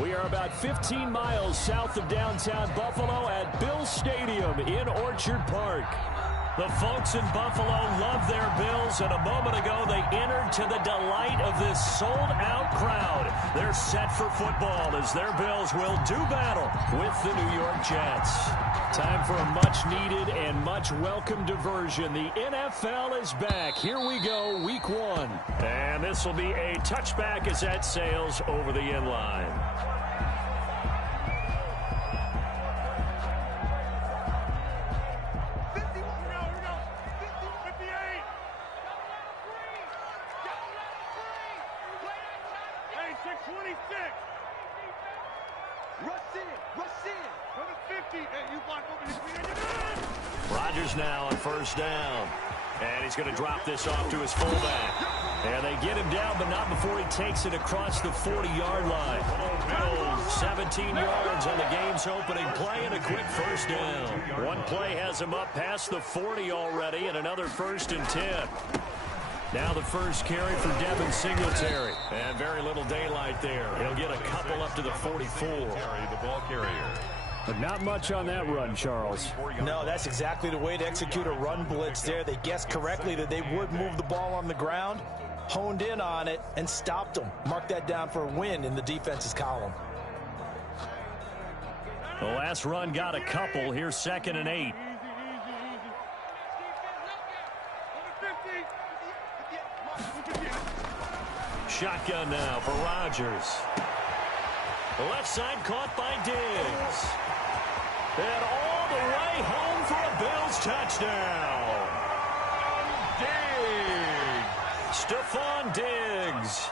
We are about 15 miles south of downtown Buffalo at Bills Stadium in Orchard Park. The folks in Buffalo love their Bills, and a moment ago they entered to the delight of this sold-out crowd. They're set for football as their Bills will do battle with the New York Jets. Time for a much-needed and much-welcome diversion. The NFL is back. Here we go, Week 1. And this will be a touchback as that sails over the end line. Rodgers now on first down. And he's going to drop this off to his fullback. And they get him down, but not before he takes it across the 40-yard line. 17 yards on the game's opening play and a quick first down. One play has him up past the 40 already, and another 1st and 10. Now the first carry for Devin Singletary. And very little daylight there. He'll get a couple up to the 44. The ball carrier. But not much on that run, Charles. No, that's exactly the way to execute a run blitz there. They guessed correctly that they would move the ball on the ground, honed in on it, and stopped them. Mark that down for a win in the defense's column. The last run got a couple. Here's 2nd and 8. Shotgun now for Rodgers. The left side caught by Diggs. And all the way home for a Bills touchdown. Stephon Diggs,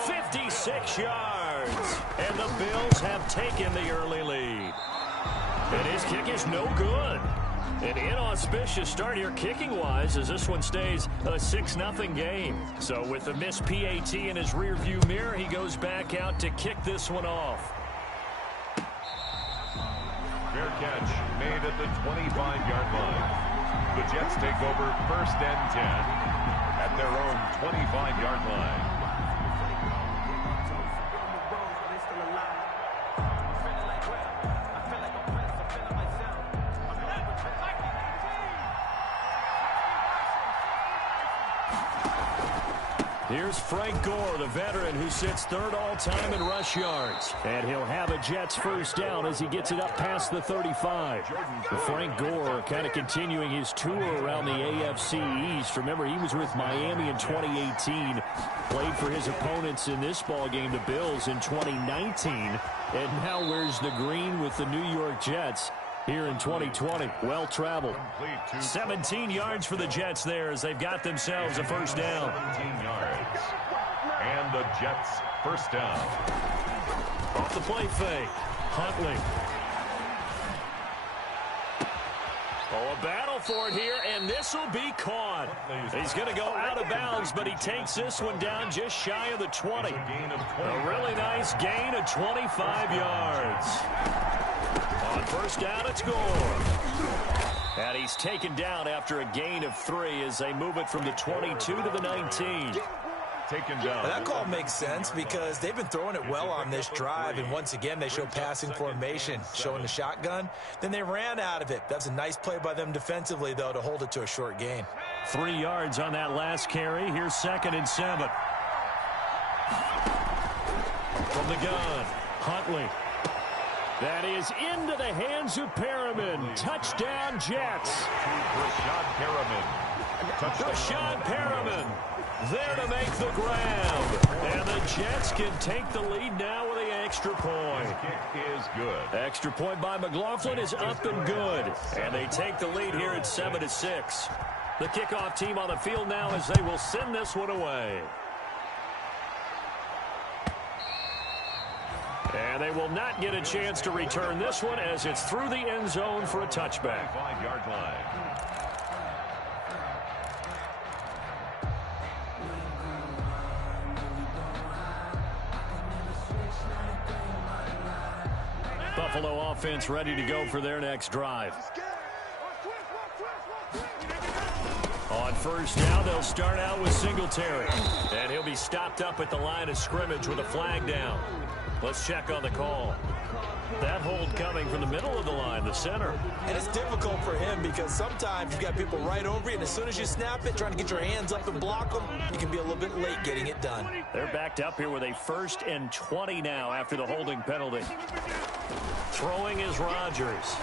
56 yards. And the Bills have taken the early lead. And his kick is no good. An inauspicious start here kicking-wise as this one stays a 6-0 game. So with a missed PAT in his rearview mirror, he goes back out to kick this one off. Fair catch made at the 25-yard line. The Jets take over 1st and 10 at their own 25-yard line. Here's Frank Gore, the veteran who sits 3rd all-time in rush yards. And he'll have a Jets first down as he gets it up past the 35. Frank Gore kind of continuing his tour around the AFC East. Remember, he was with Miami in 2018. Played for his opponents in this ballgame, the Bills, in 2019. And now wears the green with the New York Jets here in 2020. Well traveled. 17 yards for the Jets there as they've got themselves a first down. 17 yards. And the Jets first down. Off the play fake. Huntley. Oh, a battle for it here, and this will be caught. He's going to go out of bounds, but he takes this one down just shy of the 20. A really nice gain of 25 yards. On first down, it's Gore. And he's taken down after a gain of 3 as they move it from the 22 to the 19. Taken down. That call makes sense because they've been throwing it well on this drive, and once again they show passing formation, showing the shotgun. Then they ran out of it. That's a nice play by them defensively, though, to hold it to a short gain. 3 yards on that last carry. Here's 2nd and 7. From the gun, Huntley. That is into the hands of Perriman. Touchdown, Jets. Rashad Perriman. Rashad Perriman there to make the grab. And the Jets can take the lead now with the extra point. Kick is good. Extra point by McLaughlin is up and good. And they take the lead here at 7-6. The kickoff team on the field now as they will send this one away. And they will not get a chance to return this one as it's through the end zone for a touchback. 5-yard line. Buffalo offense ready to go for their next drive. On first down. They'll start out with Singletary. And he'll be stopped up at the line of scrimmage with a flag down. Let's check on the call. That hold coming from the middle of the line, the center. And it's difficult for him because sometimes you've got people right over you, and as soon as you snap it, trying to get your hands up and block them, you can be a little bit late getting it done. They're backed up here with a 1st and 20 now after the holding penalty. Throwing is Rodgers.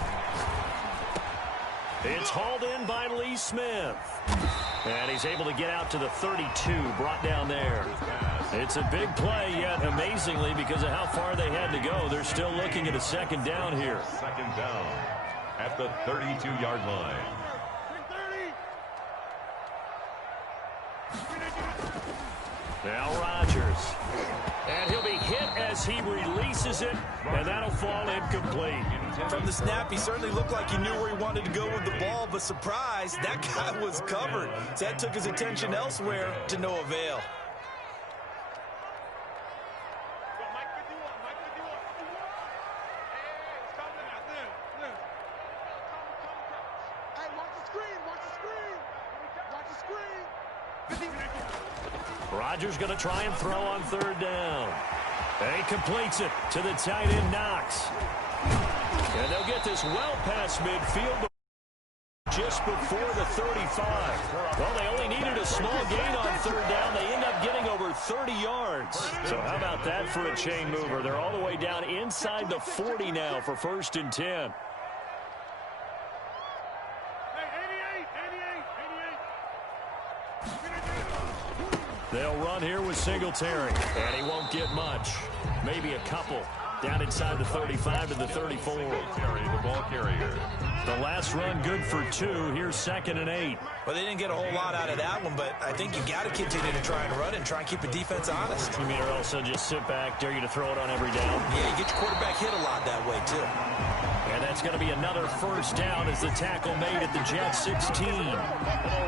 It's hauled in by Lee Smith. And he's able to get out to the 32, brought down there. It's a big play, yet amazingly, because of how far they had to go, they're still looking at a 2nd down here. 2nd down at the 32-yard line. Now Rodgers. And he'll be hit as he releases it, and that'll fall incomplete. From the snap, he certainly looked like he knew where he wanted to go with the ball, but surprise, that guy was covered. So that took his attention elsewhere to no avail. Rodgers going to try and throw on 3rd down. And he completes it to the tight end, Knox. And they'll get this well past midfield just before the 35. Well, they only needed a small gain on 3rd down. They end up getting over 30 yards. So how about that for a chain mover? They're all the way down inside the 40 now for 1st and 10. They'll run here with Singletary, and he won't get much. Maybe a couple. Down inside the 35 to the 34. Terry, the ball carrier. The last run good for 2. Here's 2nd and 8. Well, they didn't get a whole lot out of that one, but I think you got to continue to try and run and try and keep the defense honest. You mean or else they'll just sit back, dare you to throw it on every down? Yeah, you get your quarterback hit a lot that way, too. And that's going to be another 1st down as the tackle made at the Jets 16.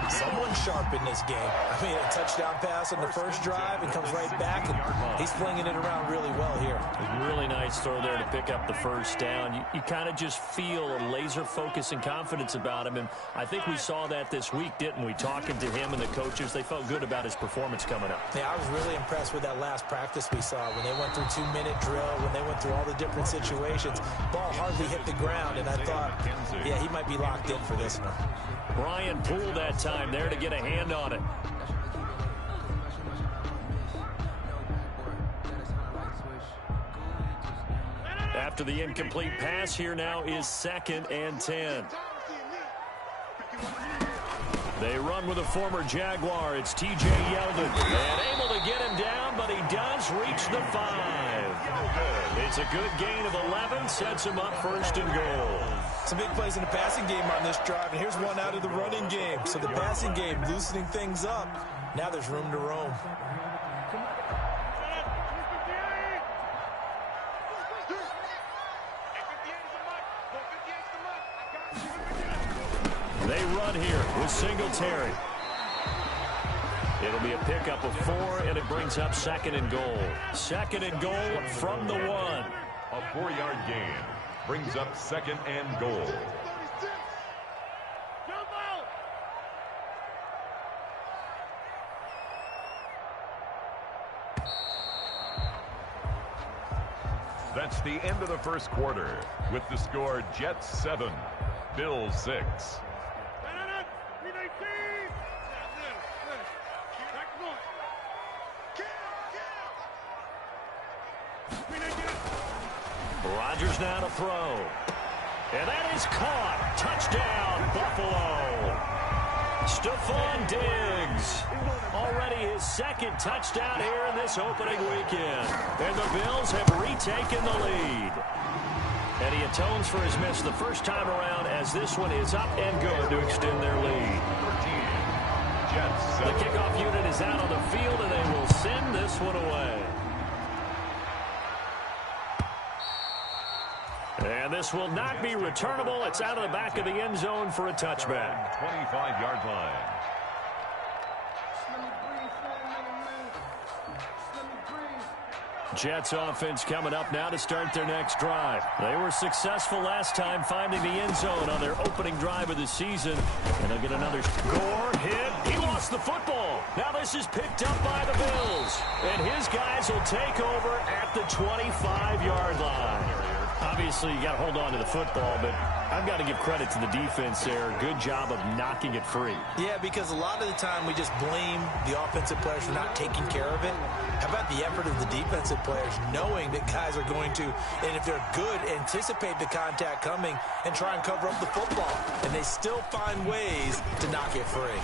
Someone sharp in this game. I mean, a touchdown pass on the first drive and comes right back, and he's flinging it around really well here. Really nice throw there to pick up the 1st down. You kind of just feel a laser focus and confidence about him, and I think we saw that this week, didn't we? Talking to him and the coaches, they felt good about his performance coming up. Yeah, I was really impressed with that last practice we saw when they went through 2-minute drill, when they went through all the different situations. Ball hardly hit the ground, and I thought, yeah, he might be locked in for this one. Brian Poole that time there to get a hand on it. After the incomplete pass, here now is 2nd and 10. They run with a former Jaguar. It's T.J. Yeldon. And able to get him down, but he does reach the 5. It's a good gain of 11. Sets him up 1st and goal. Some big plays in the passing game on this drive, and here's one out of the running game. So the passing game loosening things up. Now there's room to roam. They run here with Singletary. It'll be a pickup of 4, and it brings up 2nd and goal. 2nd and goal from the 1. A 4-yard gain brings up 2nd and goal. That's the end of the first quarter with the score Jets 7, Bills 6. Rodgers now to throw. And that is caught. Touchdown, Buffalo. Stephon Diggs. Already his 2nd touchdown here in this opening weekend. And the Bills have retaken the lead. And he atones for his miss the first time around as this one is up and good to extend their lead. The kickoff unit is out on the field, and they will send this one away. And this will not be returnable. It's out of the back of the end zone for a touchback. 25-yard line. Jets offense coming up now to start their next drive. They were successful last time finding the end zone on their opening drive of the season. And they'll get another score hit. He lost the football. Now this is picked up by the Bills. And his guys will take over at the 25-yard line. Obviously, you got to hold on to the football, but I've got to give credit to the defense there. Good job of knocking it free. Yeah, because a lot of the time we just blame the offensive players for not taking care of it. How about the effort of the defensive players knowing that guys are going to, and if they're good, anticipate the contact coming and try and cover up the football. And they still find ways to knock it free.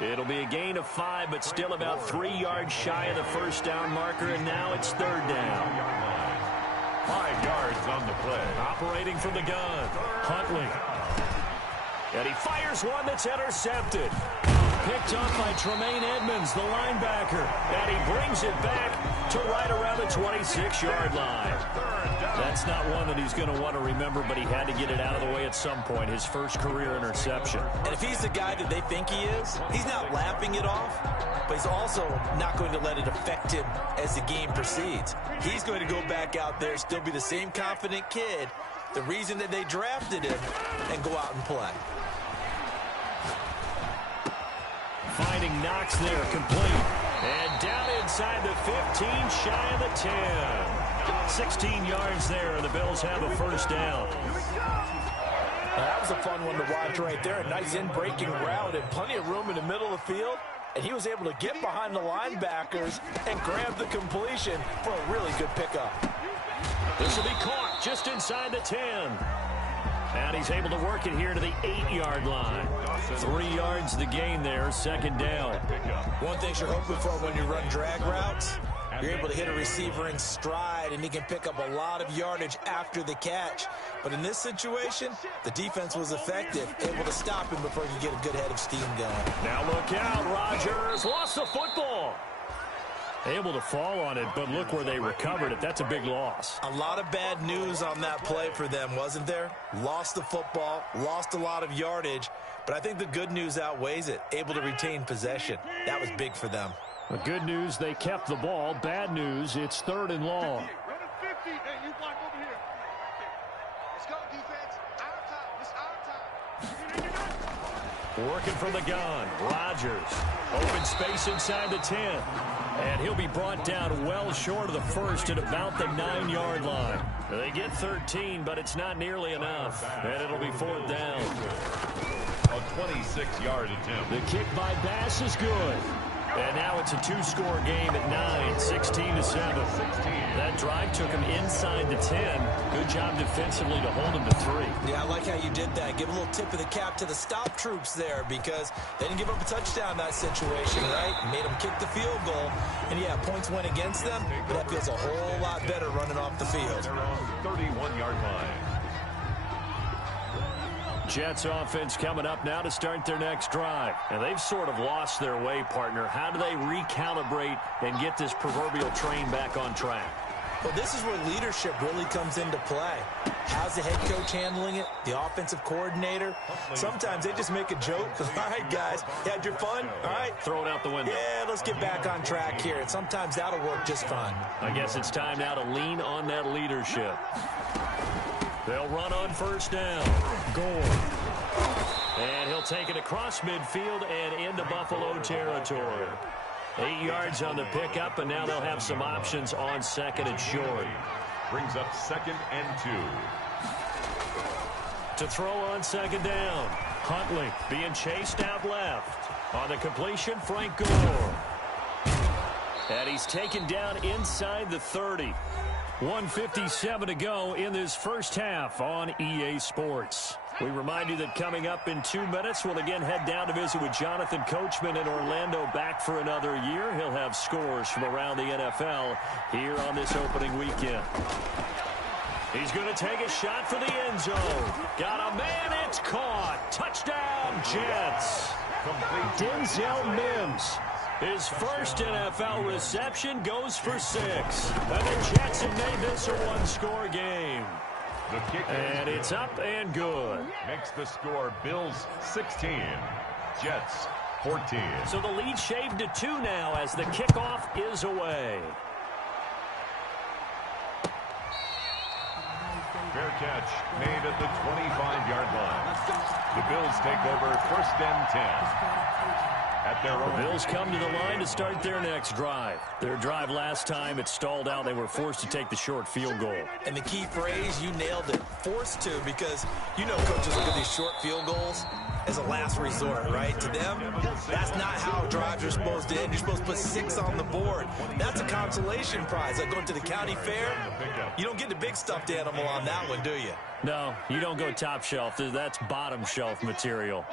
It'll be a gain of 5, but still about 3 yards shy of the first down marker, and now it's third down. 5 yards on the play. Operating from the gun, Huntley. And he fires one that's intercepted. Picked up by Tremaine Edmonds, the linebacker. And he brings it back to right around the 26-yard line. That's not one that he's going to want to remember, but he had to get it out of the way at some point, his first career interception. And if he's the guy that they think he is, he's not laughing it off, but he's also not going to let it affect him as the game proceeds. He's going to go back out there, still be the same confident kid, the reason that they drafted him, and go out and play. Finding Knox there, complete. And down inside the 15, shy of the 10. 16 yards there, and the Bills have a first down. That was a fun one to watch right there. A nice in-breaking route and plenty of room in the middle of the field. And he was able to get behind the linebackers and grab the completion for a really good pickup. This will be caught just inside the 10. And he's able to work it here to the 8-yard line. 3 yards the gain there, second down. One thing you're hoping for when you run drag routes, you're able to hit a receiver in stride, and he can pick up a lot of yardage after the catch. But in this situation, the defense was effective, able to stop him before he could get a good head of steam going. Now look out, Rodgers lost the football. Able to fall on it, but look where they recovered it. That's a big loss. A lot of bad news on that play for them, wasn't there? Lost the football, lost a lot of yardage, but I think the good news outweighs it. Able to retain possession. That was big for them. The good news, they kept the ball. Bad news, it's third and long. Working from the gun, Rodgers. Open space inside the 10. And he'll be brought down well short of the first at about the 9-yard line. They get 13, but it's not nearly enough. And it'll be fourth down. A 26-yard attempt. The kick by Bass is good. And now it's a 2-score game at 9, 16-7. That drive took him inside the 10. Good job defensively to hold him to 3. Yeah, I like how you did that. Give a little tip of the cap to the stop troops there because they didn't give up a touchdown in that situation, right? Made them kick the field goal. And, yeah, points went against them, but that feels a whole lot better running off the field. Their own 31-yard line. Jets offense coming up now to start their next drive. And they've sort of lost their way, partner. How do they recalibrate and get this proverbial train back on track? Well, this is where leadership really comes into play. How's the head coach handling it? The offensive coordinator? Sometimes they just make a joke. All right, guys, you had your fun? All right. Throw it out the window. Yeah, let's get back on track here. And sometimes that'll work just fine. I guess it's time now to lean on that leadership. They'll run on first down. Gore. And he'll take it across midfield and into Buffalo territory. 8 yards on the pickup, and now they'll have some options on second and short. Brings up 2nd and 2. To throw on second down. Huntley being chased out left. On the completion, Frank Gore. And he's taken down inside the 30. 1:57 to go in this first half on EA Sports. We remind you that coming up in 2 minutes, we'll again head down to visit with Jonathan Coachman in Orlando, back for another year. He'll have scores from around the NFL here on this opening weekend. He's going to take a shot for the end zone. Got a man, it's caught. Touchdown, Jets. Denzel Mims. His first NFL reception goes for 6. And the Jets have made this a one-score game. The kick and it's up and good. Makes the score Bills 16, Jets 14. So the lead shaved to 2 now as the kickoff is away. Fair catch made at the 25-yard line. The Bills take over 1st and 10. At their own. The Bills come to the line to start their next drive. Their drive last time, it stalled out. They were forced to take the short field goal. And the key phrase, you nailed it, forced to, because you know coaches look at these short field goals as a last resort, right? To them, that's not how drives are supposed to end. You're supposed to put 6 on the board. That's a consolation prize. Like going to the county fair, you don't get the big stuffed animal on that one, do you? No, you don't go top shelf. That's bottom shelf material.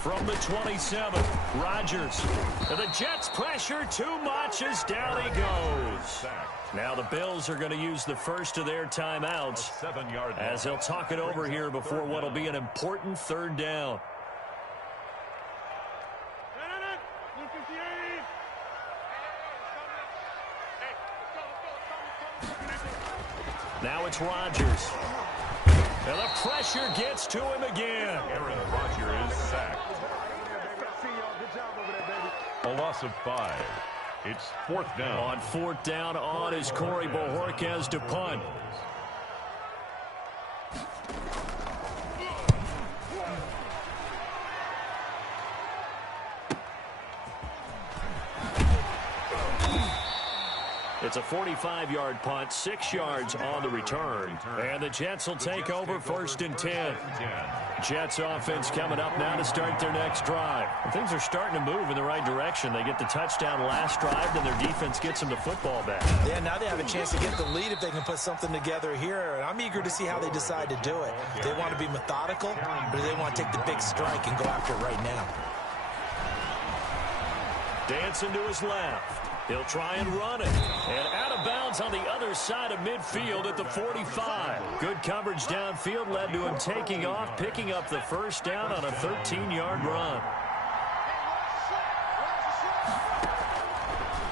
From the 27, Rodgers. And the Jets pressure too much as down he goes. Now the Bills are going to use the first of their timeouts as they'll talk it over here before what will be an important 3rd down. Now it's Rodgers. And the pressure gets to him again. Aaron Rodgers is sacked. A loss of 5. It's 4th down. On 4th down on is Corey Bojorquez to punt. It's a 45-yard punt, 6 yards on the return. And the Jets will take over 1st and 10. Jets offense coming up now to start their next drive. And things are starting to move in the right direction. They get the touchdown last drive, and their defense gets them the football back. Yeah, now they have a chance to get the lead if they can put something together here. And I'm eager to see how they decide to do it. Do they want to be methodical, or do they want to take the big strike and go after it right now? Dancing to his left. He'll try and run it. And out of bounds on the other side of midfield at the 45. Good coverage downfield led to him taking off, picking up the 1st down on a 13-yard run.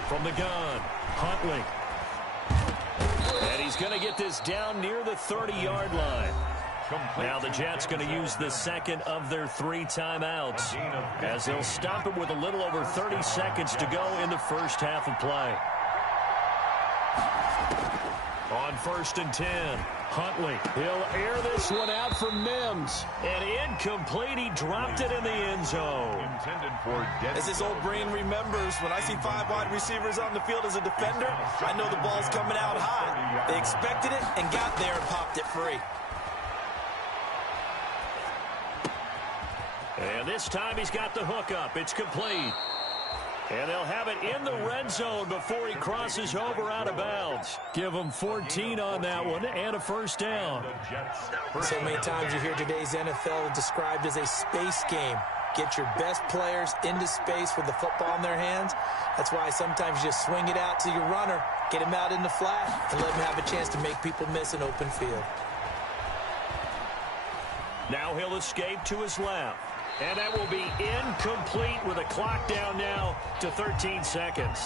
From the gun, Huntley. And he's going to get this down near the 30-yard line. Now the Jets going to use the 2nd of their 3 timeouts as they'll stop it with a little over 30 seconds to go in the 1st half of play. On 1st and 10, Huntley. He'll air this one out for Mims. And incomplete. He dropped it in the end zone. As this old brain remembers, when I see 5 wide receivers on the field as a defender, I know the ball's coming out high. They expected it and got there and popped it free. And this time he's got the hook up. It's complete. And they'll have it in the red zone before he crosses over out of bounds. Give him 14 on that one and a 1st down. So many times you hear today's NFL described as a space game. Get your best players into space with the football in their hands. That's why sometimes you just swing it out to your runner, get him out in the flat, and let him have a chance to make people miss an open field. Now he'll escape to his left. And that will be incomplete with a clock down now to 13 seconds.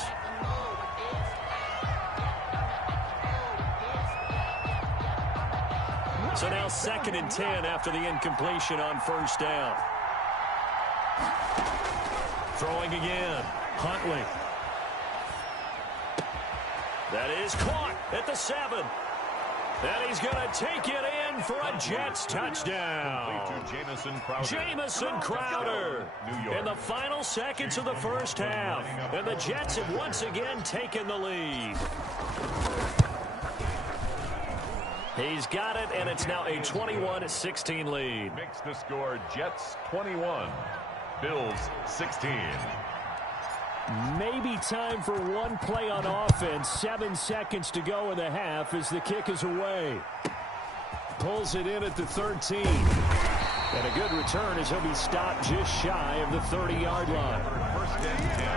So now 2nd and 10 after the incompletion on 1st down. Throwing again. Huntley. That is caught at the 7. And he's going to take it in for a Jets touchdown. Jamison Crowder in the final seconds of the 1st half. And the Jets have once again taken the lead. He's got it, and it's now a 21-16 lead. Makes the score Jets 21, Bills 16. Maybe time for one play on offense. 7 seconds to go in the half as the kick is away. Pulls it in at the 13. And a good return as he'll be stopped just shy of the 30-yard line. 1st and 10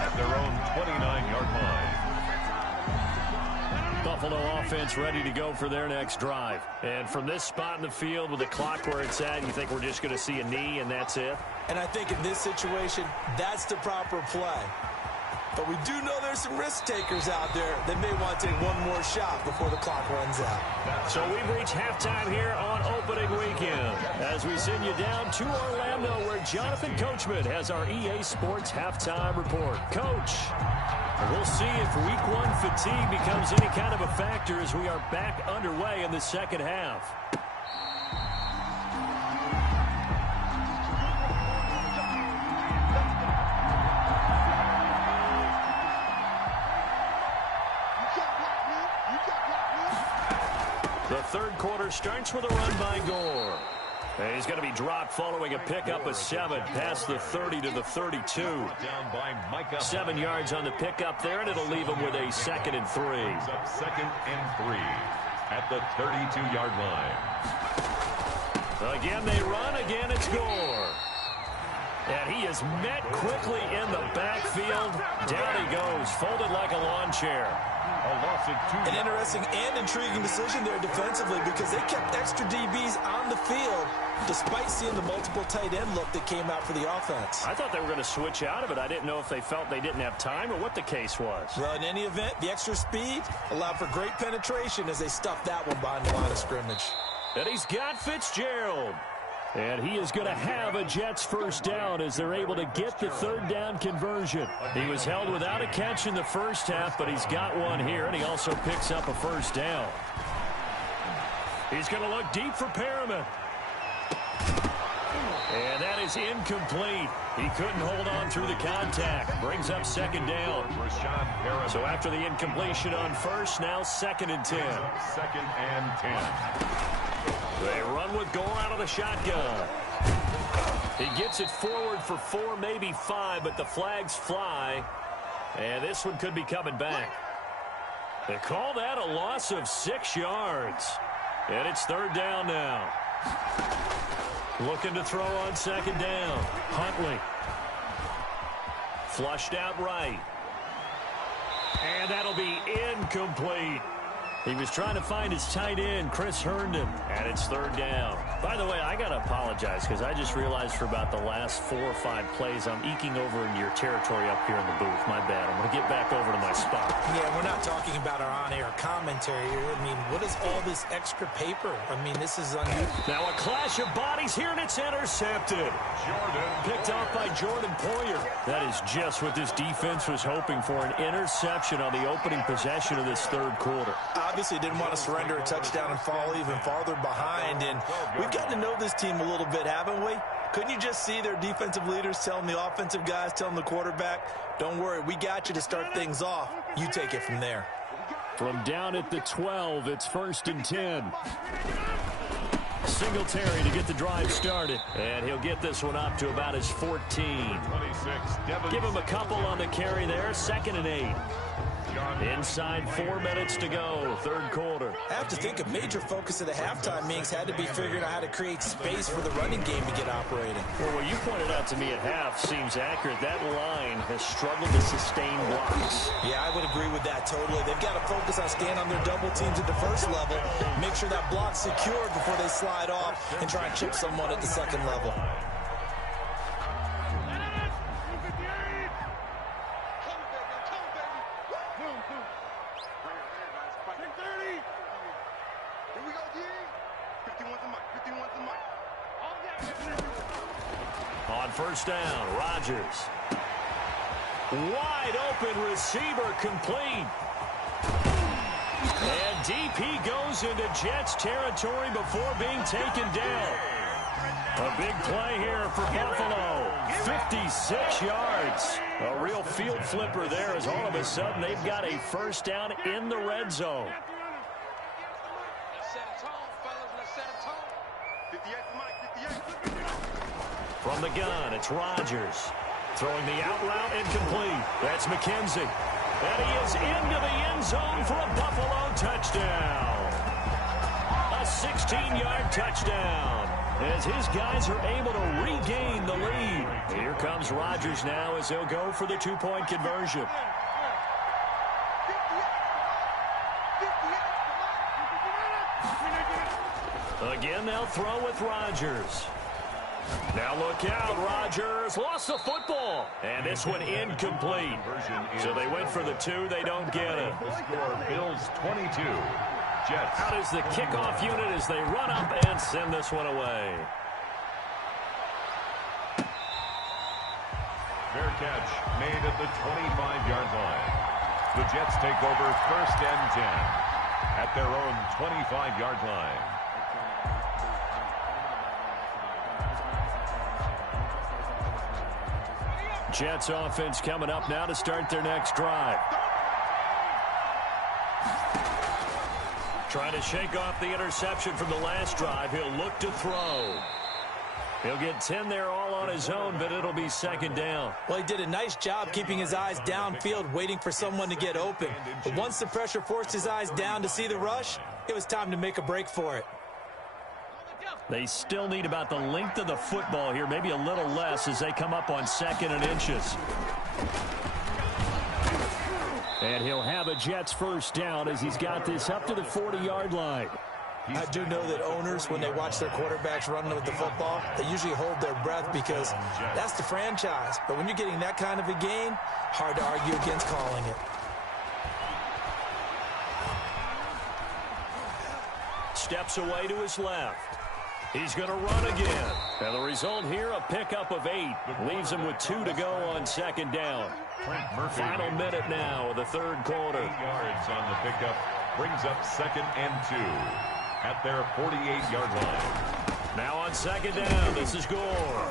at their own 29-yard line. Buffalo offense ready to go for their next drive. And from this spot in the field with the clock where it's at, you think we're just going to see a knee and that's it? And I think in this situation, that's the proper play. But we do know there's some risk takers out there that may want to take one more shot before the clock runs out. So we've reached halftime here on opening weekend as we send you down to Orlando where Jonathan Coachman has our EA Sports halftime report. Coach, we'll see if week one fatigue becomes any kind of a factor as we are back underway in the second half. The third quarter starts with a run by Gore. And he's going to be dropped following a pickup of 7 past the 30 to the 32. 7 yards on the pickup there, and it'll leave him with a 2nd and 3. Second and 3 at the 32-yard line. Again, they run. Again, it's Gore. And he is met quickly in the backfield. Down he goes, folded like a lawn chair. An interesting and intriguing decision there defensively because they kept extra DBs on the field despite seeing the multiple tight end look that came out for the offense. I thought they were going to switch out of it. I didn't know if they felt they didn't have time or what the case was. Well, in any event, the extra speed allowed for great penetration as they stuffed that one behind the line of scrimmage. And he's got Fitzgerald. And he is going to have a Jets first down as they're able to get the third down conversion. He was held without a catch in the first half, but he's got one here, and he also picks up a first down. He's going to look deep for Perriman. And that is incomplete. He couldn't hold on through the contact. Brings up second down. So after the incompletion on first, now 2nd and 10. 2nd and 10. They run with Gore out of the shotgun. He gets it forward for 4, maybe 5, but the flags fly. And this one could be coming back. They call that a loss of 6 yards. And it's third down now. Looking to throw on second down. Huntley. Flushed out right. And that'll be incomplete. He was trying to find his tight end, Chris Herndon, and it's third down. By the way, I got to apologize because I just realized for about the last 4 or 5 plays, I'm eking over into your territory up here in the booth. My bad. I'm going to get back over to my spot. Yeah, we're not talking about our on-air commentary here. I mean, what is all this extra paper? I mean, this is unusual. Now a clash of bodies here, and it's intercepted. Picked off by Jordan Poyer. That is just what this defense was hoping for, an interception on the opening possession of this third quarter. Obviously didn't want to surrender a touchdown and fall even farther behind, and we've gotten to know this team a little bit, haven't we? Couldn't you just see their defensive leaders telling the offensive guys, telling the quarterback, don't worry, we got you to start things off. You take it from there. From down at the 12, it's 1st and 10. Singletary to get the drive started, and he'll get this one up to about his 14. 26. Give him a couple on the carry there, 2nd and 8. Inside 4 minutes to go, third quarter. I have to think a major focus of the halftime meetings had to be figuring out how to create space for the running game to get operating. Well, what you pointed out to me at half seems accurate. That line has struggled to sustain blocks. Yeah, I would agree with that totally. They've got to focus on staying on their double teams at the first level, make sure that block's secured before they slide off and try and chip someone at the second level. On first down, Rodgers. Wide open receiver complete. And DP goes into Jets territory before being taken down. A big play here for Buffalo. 56 yards. A real field flipper there as all of a sudden they've got a first down in the red zone. From the gun, it's Rodgers. Throwing the out route incomplete. That's McKenzie. And he is into the end zone for a Buffalo touchdown. A 16-yard touchdown as his guys are able to regain the lead. Here comes Rodgers now as he'll go for the two-point conversion. Again, they'll throw with Rodgers. Now look out, Rodgers lost the football, and this one incomplete. So they went for the 2, they don't get it. The score, Bills 22, Jets. Out is the kickoff unit as they run up and send this one away. Fair catch made at the 25-yard line. The Jets take over 1st and 10 at their own 25-yard line. Jets offense coming up now to start their next drive. Trying to shake off the interception from the last drive. He'll look to throw. He'll get 10 there all on his own, but it'll be 2nd down. Well, he did a nice job keeping his eyes downfield, waiting for someone to get open. But once the pressure forced his eyes down to see the rush, it was time to make a break for it. They still need about the length of the football here, maybe a little less as they come up on 2nd and inches. And he'll have a Jets 1st down as he's got this up to the 40-yard line. I do know that owners, when they watch their quarterbacks running with the football, they usually hold their breath because that's the franchise. But when you're getting that kind of a gain, hard to argue against calling it. Steps away to his left. He's going to run again. And the result here, a pickup of 8. Leaves him with 2 to go on 2nd down. Final minute now of the 3rd quarter. 8 yards on the pickup. Brings up 2nd and 2 at their 48-yard line. Now on 2nd down, this is Gore.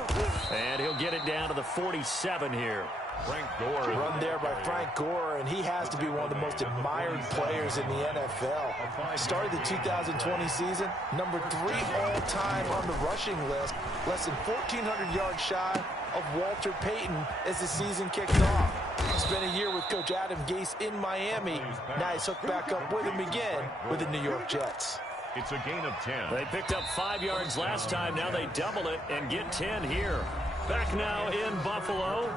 And he'll get it down to the 47 here. Frank Gore. Run there by Frank Gore, and he has to be one of the most admired players in the NFL. Started the 2020 season, number 3 all-time on the rushing list, less than 1,400 yards shy of Walter Payton as the season kicked off. Spent a year with Coach Adam Gase in Miami. Now he's hooked back up with him again with the New York Jets. It's a gain of 10. They picked up 5 yards last time. Now they double it and get 10 here. Back now in Buffalo.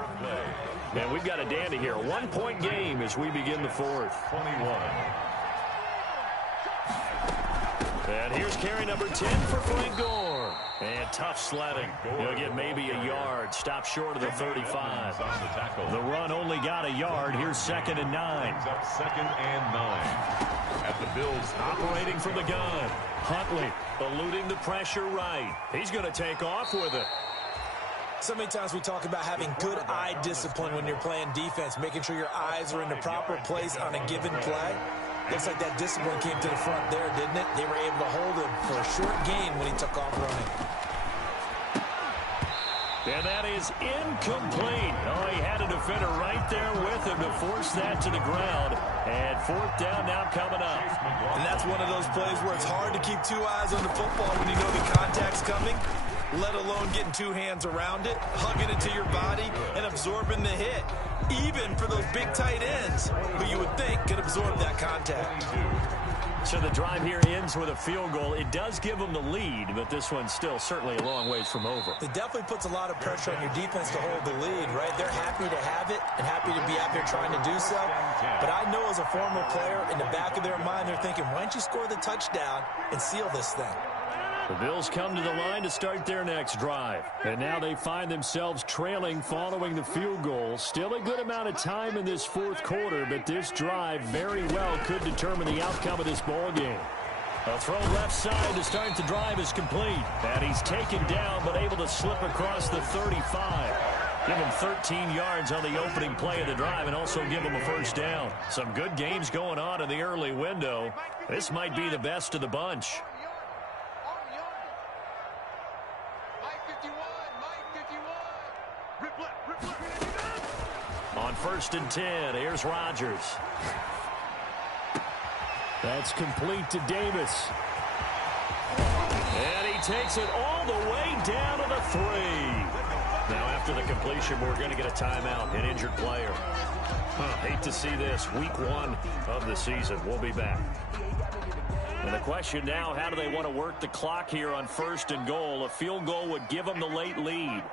And we've got a dandy here. 1-point game as we begin the 4th. 21. And here's carry number 10 for Frank Gore. And tough sledding. He'll get maybe a yard. Stop short of the 35. The run only got a yard. Here's 2nd and 9. Up 2nd and 9 at the Bills. Operating from the gun. Huntley eluding the pressure right. He's going to take off with it. So many times we talk about having good eye discipline when you're playing defense, making sure your eyes are in the proper place on a given play. Looks like that discipline came to the front there, didn't it? They were able to hold him for a short gain when he took off running. And that is incomplete. Oh, he had a defender right there with him to force that to the ground. And 4th down now coming up. And that's one of those plays where it's hard to keep 2 eyes on the football when you know the contact's coming, let alone getting 2 hands around it, hugging it to your body, and absorbing the hit. Even for those big tight ends who you would think could absorb that contact. So the drive here ends with a field goal. It does give them the lead, but this one's still certainly a long ways from over. It definitely puts a lot of pressure on your defense to hold the lead, right? They're happy to have it and happy to be out there trying to do so. But I know as a former player, in the back of their mind, they're thinking, why don't you score the touchdown and seal this thing? The Bills come to the line to start their next drive. And now they find themselves trailing following the field goal. Still a good amount of time in this 4th quarter, but this drive very well could determine the outcome of this ball game. A throw left side to start the drive is complete. And he's taken down but able to slip across the 35. Give him 13 yards on the opening play of the drive and also give him a 1st down. Some good games going on in the early window. This might be the best of the bunch. On 1st and 10, here's Rodgers. That's complete to Davis. And he takes it all the way down to the 3. Now after the completion, we're going to get a timeout, an injured player. Hate to see this, week 1 of the season. We'll be back. And the question now, how do they want to work the clock here on 1st and goal? A field goal would give them the late lead.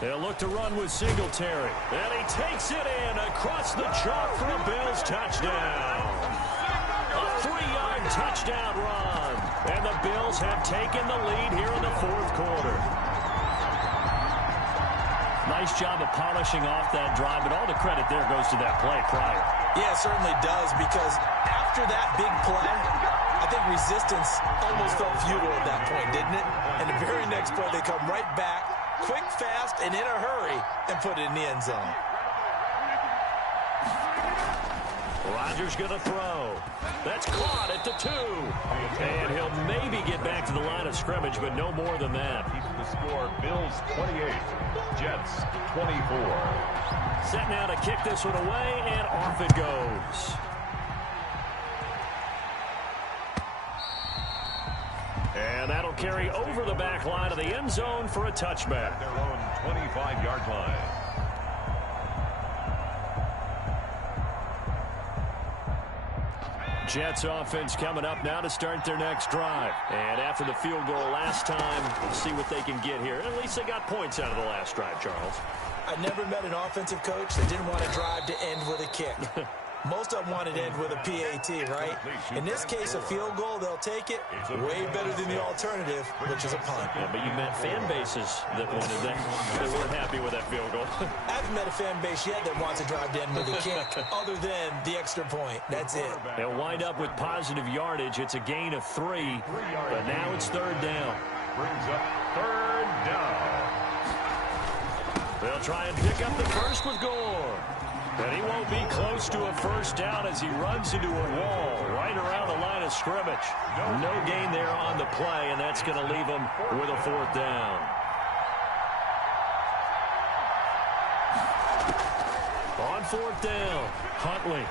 They'll look to run with Singletary. And he takes it in across the chalk for a Bills touchdown. A 3-yard touchdown run. And the Bills have taken the lead here in the fourth quarter. Nice job of polishing off that drive, but all the credit there goes to that play prior. Yeah, it certainly does, because after that big play, I think resistance almost felt futile at that point, didn't it? And the very next play, they come right back, quick, fast, and in a hurry, and put it in the end zone. Rodgers going to throw. That's caught at the 2. And he'll maybe get back to the line of scrimmage, but no more than that. Keeps the score, Bills 28, Jets 24. Set now to kick this one away, and off it goes. And that'll carry over the back line of the end zone for a touchback. Their own 25-yard line. Jets offense coming up now to start their next drive. And after the field goal last time, we'll see what they can get here. At least they got points out of the last drive, Charles. I never met an offensive coach that didn't want to drive to end with a kick. Most of them want to end with a PAT, right? In this case, a field goal, they'll take it. Way better than the alternative, which is a punt. Yeah, but you met fan bases that wanted that. They weren't happy with that field goal. I haven't met a fan base yet that wants to drive to end with a kick, other than the extra point. That's it. They'll wind up with positive yardage. It's a gain of 3, but now it's third down. Brings up third down. They'll try and pick up the first with Gore. And he won't be close to a first down as he runs into a wall right around the line of scrimmage. No gain there on the play, and that's going to leave him with a fourth down. On fourth down, Huntley.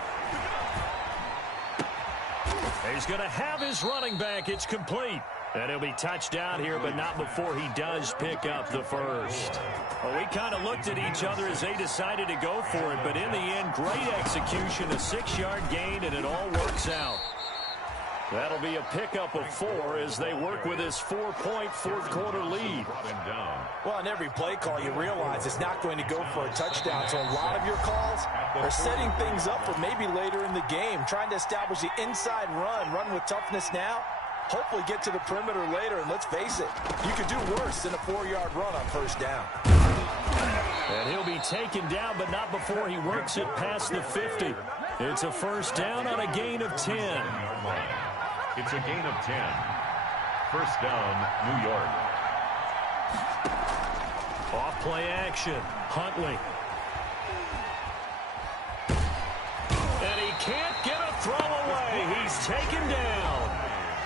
He's going to have his running back. It's complete. And he'll be touched down here, but not before he does pick up the first. Well, we kind of looked at each other as they decided to go for it, but in the end, great execution, a 6-yard gain, and it all works out. That'll be a pickup of 4 as they work with this 4-point fourth-quarter lead. Well, on every play call, you realize it's not going to go for a touchdown, so a lot of your calls are setting things up for maybe later in the game, trying to establish the inside run with toughness now. Hopefully get to the perimeter later, and let's face it, you could do worse than a 4-yard run on first down. And he'll be taken down, but not before he works it past the 50. It's a first down on a gain of 10. It's a gain of 10. First down, New York. Off play action, Huntley. And he can't get a throw away. He's taken down.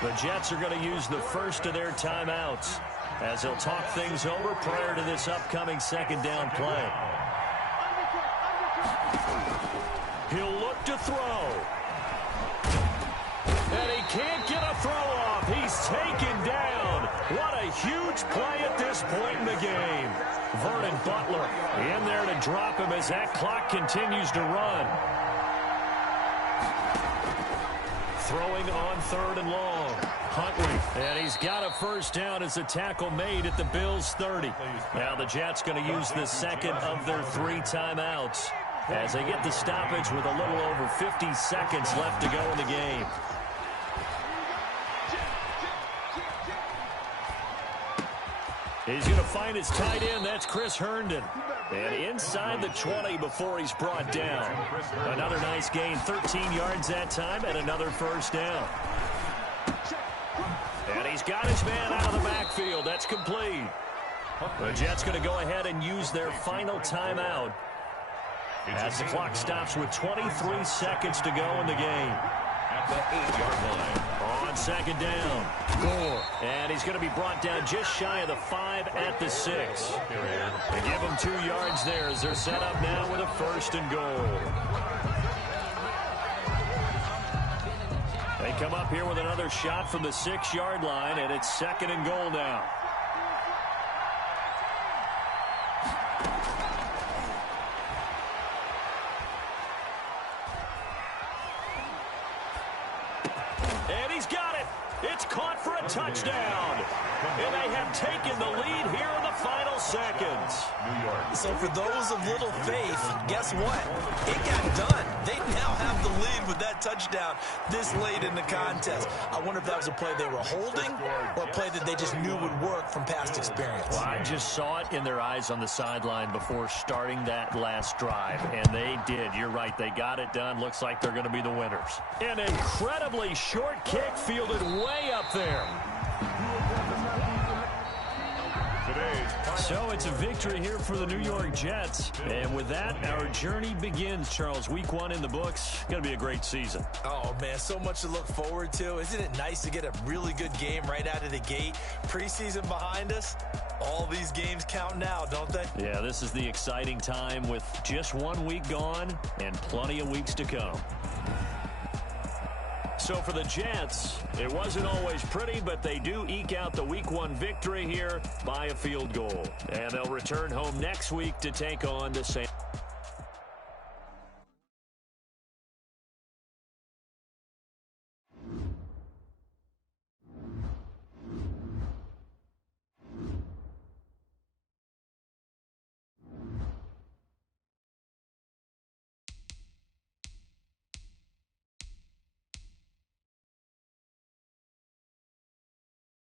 The Jets are going to use the first of their timeouts as they'll talk things over prior to this upcoming second down play. He'll look to throw. And he can't get a throw off. He's taken down. What a huge play at this point in the game. Vernon Butler in there to drop him as that clock continues to run. Throwing on third and long. Huntley. And he's got a first down as the tackle made at the Bills' 30. Now the Jets going to use the second of their 3 timeouts as they get the stoppage with a little over 50 seconds left to go in the game. He's going to find his tight end. That's Chris Herndon. And inside the 20 before he's brought down. Another nice gain, 13 yards that time, and another first down. And he's got his man out of the backfield. That's complete. The Jets going to go ahead and use their final timeout as the clock stops with 23 seconds to go in the game. At the 8-yard line. On second down, Gore. And he's going to be brought down just shy of the 5 at the 6. They give him 2 yards there as they're set up now with a first and goal. They come up here with another shot from the 6-yard line, and it's second and goal now. And he's got it. It's caught for a touchdown. And they have taken the lead here in the final final seconds. New York. So for those of little faith, guess what? It got done. They now have the lead with that touchdown this late in the contest. I wonder if that was a play they were holding or a play that they just knew would work from past experience. Well, I just saw it in their eyes on the sideline before starting that last drive, and they did. You're right. They got it done. Looks like they're going to be the winners. An incredibly short kick fielded way up there. So it's a victory here for the New York Jets. And with that, our journey begins, Charles. Week 1 in the books. Going to be a great season. Oh, man, so much to look forward to. Isn't it nice to get a really good game right out of the gate? Preseason behind us. All these games count now, don't they? Yeah, this is the exciting time with just 1 week gone and plenty of weeks to come. So for the Jets, it wasn't always pretty, but they do eke out the Week 1 victory here by a field goal. And they'll return home next week to take on the San